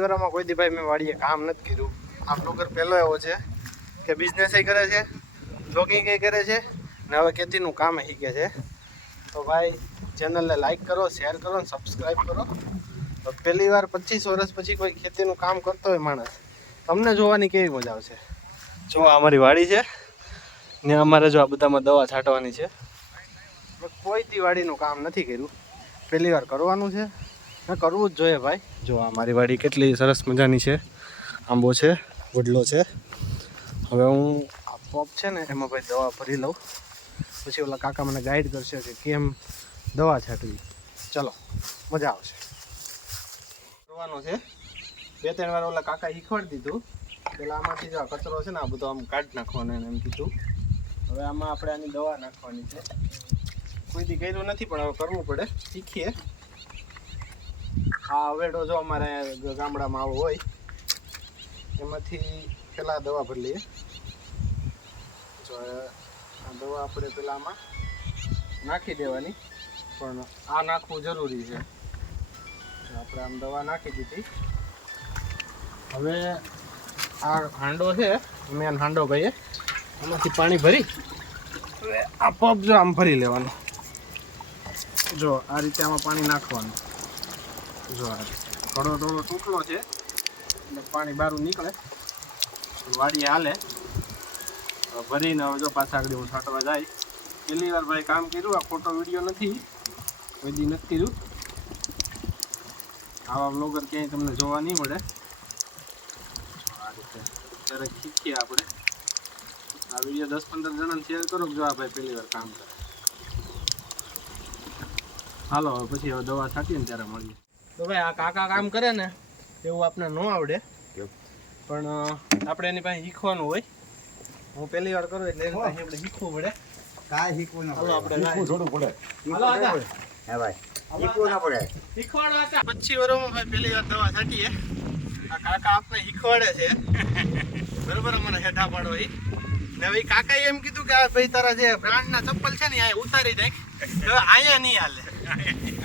વર્ષમાં કોઈ દી ભાઈ મેં વાડીએ કામ નથી કર્યું. આ બ્લોગર પહેલો એવો છે કે બિઝનેસ કરે છે, બ્લોગિંગ કરે છે ને હવે ખેતીનું કામ શીખે છે. તો ભાઈ ચેનલને લાઈક કરો, શેર કરો ને સબસ્ક્રાઈબ કરો. તો પહેલી વાર 25 વર્ષ પછી કોઈ ખેતીનું કામ કરતો હોય માણસ, તમને જોવાની કેવી મજા આવશે. જો અમારી વાડી છે ને અમારે જો આ બધામાં દવા છાંટવાની છે. કોઈ દી વાડીનું કામ નથી કર્યું, પહેલી વાર કરવાનું છે ને કરવું જ જોઈએ ભાઈ. જો અમારી વાડી કેટલી સરસ મજાની છે, આંબો છે, વડલો છે. હવે હું આ પોપ છે ને એમાં ભાઈ દવા ભરી લઉં, પછી ઓલા કાકા મને ગાઈડ કરશે કે કેમ દવા છાંટવી. ચલો મજા આવશે. કરવાનું છે 2-3 વાર ઓલા કાકા શીખવાડી દીધું. પેલા આમાંથી જો કચરો છે ને આ બધો આમ કાઢી નાખવાનો એને એમ કીધું. હવે આમાં આપણે આની દવા નાખવાની છે. કોઈ દી કર્યું નથી પણ હવે કરવું પડે, શીખીએ. આ અવેડો જો અમારે ગામડામાં આવો હોય એમાંથી પેલા દવા ભરી લઈએ. જો આ દવા આપણે પેલા આમાં નાખી દેવાની, પણ આ નાખવું જરૂરી છે. આપણે આમ દવા નાખી દીધી. હવે આ હાંડો છે, મેન હાંડો કહીએ, એમાંથી પાણી ભરી હવે આ પંપ જો આમ ભરી લેવાનું. જો આ રીતે આમાં પાણી નાખવાનું. જો આ થોડો થોડો ટૂંકલો છે એટલે પાણી બહાર નીકળે, વાડી હાલે. ભરીને હવે જો પાછા આગળ હું છાંટવા જાય. પહેલી વાર ભાઈ કામ કર્યું, આ ખોટો વિડીયો નથી, કોઈ દી નથી કર્યું. આવા બ્લોગર ક્યાંય તમને જોવા નહીં મળે. આ રીતે ક્યારેક શીખીએ આપણે. આ વિડીયો 10-15 જણાને શેર કરો જો આ ભાઈ પહેલી વાર કામ કરે. હાલો પછી હવે દવા છાંટીએ ને ત્યારે મળીએ. તો ભાઈ આ કાકા કામ કરે ને એવું આપણે ન આવડે, પણ આપણે એની પાસે શીખવાનું હોય. હું પહેલી વાર કરું એટલે એની પાસે આપણે શીખવું પડે. કાંઈ શીખવું ના હાલો આપણે શીખવું થોડું પડે. હાલો આજા હે ભાઈ શીખવું ના પડે. શીખવાડો હતા 25 વર્ષમાં ભાઈ પહેલી વાર દવા છાંટીએ. આ કાકા આપણે શીખવાડે છે બરોબર, મને હેઠા પાડો એ. ને હવે કાકાએ એમ કીધું કે આ ભાઈ તારા જે બ્રાન્ડના ચપ્પલ છે ને આ ઉતારી નાખ, હવે અહીંયા નહીં હાલે.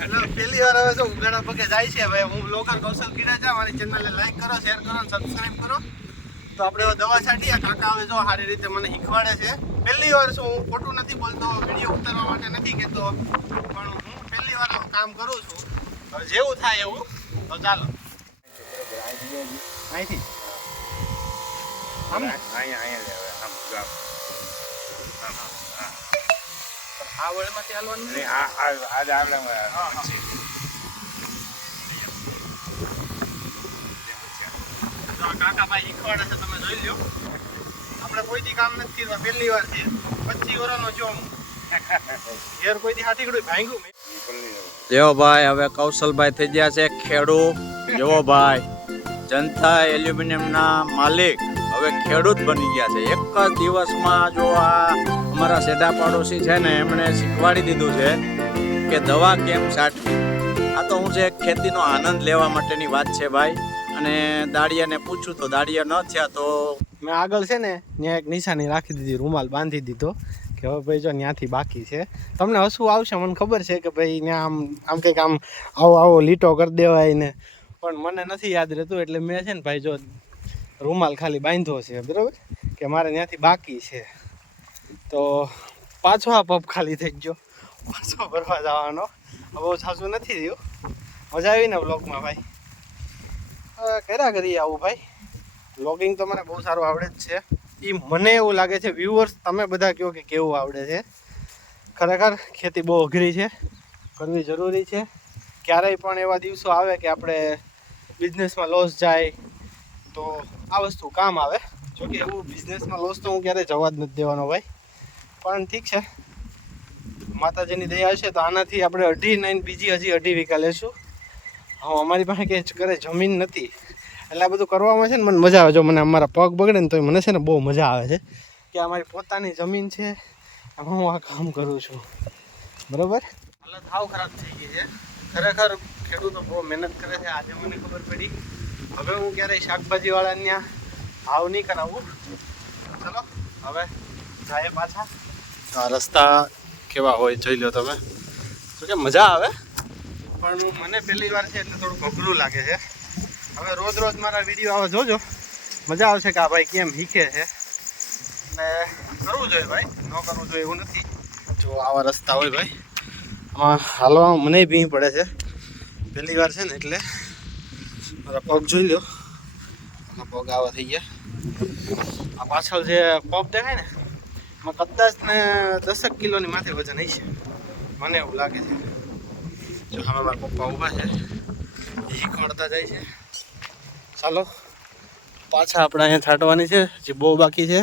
એટલે પહેલી વાર હવે જો ઉગાડા પગે જાય છે. ભાઈ હું બ્લોગર કૌશલ કિરાજા, મારી ચેનલને લાઈક કરો, શેર કરો અને સબસ્ક્રાઈબ કરો. તો આપણે હવે દવા છાંટીએ. કાકા હવે જો સારી રીતે મને શીખવાડે છે. પહેલી વાર શું, હું ખોટું નથી બોલતો, વિડીયો ઉતારવા માટે નથી કહેતો, પણ હું પહેલી વાર કામ કરું છું. હવે જેવું થાય એવું. તો ચાલો અહીંથી આ વળમાંથી હાલવાનું નહીં. કાકા ભાઈ શીખવાડે છે, તમે જોઈ લો. આપણે કોઈ દી કામ નથી કર્યું, પહેલી વાર છે. 25 વર્ષનો છો હું. ઘેર કોઈ દી હાથી ગળું ભાંગ્યું મેં. જેવો ભાઈ હવે કૌશલભાઈ થઈ ગયા છે ખેડૂત. જેવો ભાઈ જનતા એલ્યુમિનિયમના માલિક હવે ખેડૂત બની ગયા છે. એક જ દિવસમાં જો આ અમારા સેડા પાડોશી છે ને એમણે શીખવાડી દીધું છે કે દવા કેમ છાંટવી. આ તો હું છે ખેતીનો આનંદ લેવા માટેની વાત છે ભાઈ. અને દાડિયાને પૂછું તો દાડિયા ન થયા તો મેં આગળ છે ને ત્યાં એક નિશાની રાખી દીધી, રૂમાલ બાંધી દીધો કે હવે ભાઈ જો ત્યાંથી બાકી છે. તમને હસવું આવશે, મને ખબર છે કે ભાઈ ત્યાં આમ કંઈક આમ આવો લીટો કરી દેવાય ને, પણ મને નથી યાદ રહેતું. એટલે મેં છે ને ભાઈ જો રૂમાલ ખાલી બાંધ્યો છે બરાબર, કે મારે ત્યાંથી બાકી છે. તો પાછો આ પપ ખાલી થઈ ગયો, પાછો ભરવા જવાનો. બહુ સાચું નથી થયું. મજા આવી ને બ્લોગમાં ભાઈ? કર્યા કરીએ આવું ભાઈ. બ્લોગિંગ તો મને બહુ સારું આવડે જ છે. એ મને એવું લાગે છે વ્યુઅર્સ તમે બધા કહો કે કેવું આવડે છે. ખરેખર ખેતી બહુ અઘરી છે, કરવી જરૂરી છે. ક્યારેય પણ એવા દિવસો આવે કે આપણે બિઝનેસમાં લોસ જાય તો આ વસ્તુ કામ આવે. જોકે એવું બિઝનેસમાં લોસ તો હું ક્યારેય જવા જ નથી દેવાનો ભાઈ. પણ ઠીક છે, માતાજીની દયા હશે તો આનાથી આપણે 2.5 બીજી હજી 2.5 વીઘા લેશું. હા અમારી પાસે કે કરે જમીન નથી એટલે આ બધું કરવામાં છે ને મને મજા આવે. જો મને અમારા પગ બગડે ને તો મને છે ને બહુ મજા આવે છે કે અમારી પોતાની જમીન છે, હું આ કામ કરું છું. બરાબર, હાલત હાવ ખરાબ થઈ ગઈ છે ખરેખર. ખેડૂતો બહુ મહેનત કરે છે, આજે મને ખબર પડી. હવે હું ક્યારેય શાકભાજીવાળાને ત્યાં ભાવ નહીં કરાવું. ચલો હવે જાય પાછા. આ રસ્તા કેવા હોય જોઈ લો તમે, તો કે મજા આવે પણ મને પહેલી વાર છે એટલે થોડું અઘરું લાગે છે. હવે રોજ રોજ મારા વિડીયો આવે જોજો, મજા આવશે કે આ ભાઈ કેમ શીખે છે. એટલે કરવું જોઈએ ભાઈ, ન કરવું જોઈએ એવું નથી. જો આવા રસ્તા હોય ભાઈ, આમાં હાલવામાં મને ભીં પડે છે પહેલી વાર છે ને, એટલે મારા પગ જોઈ લો, આ પગ આવા થઈ ગયા. આ પાછળ જે પગ દેખાય ને એમાં કદાચ ને 10 કિલોની માથે વજન હશે મને એવું લાગે છે. જો હવે મારા પપ્પા ઊભા છે, એ શીખવાડતા જાય છે. ચાલો પાછા આપણે અહીંયા છાંટવાની છે, જે બહુ બાકી છે.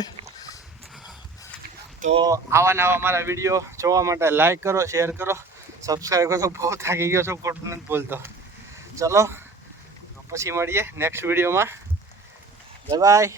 તો આવા નવા મારા વિડીયો જોવા માટે લાઈક કરો, શેર કરો, સબસ્ક્રાઈબ કરો. બહુ થાકી ગયો છું, ખોટું નથી બોલતો. ચલો પછી મળીએ નેક્સ્ટ વિડીયોમાં. Bye bye.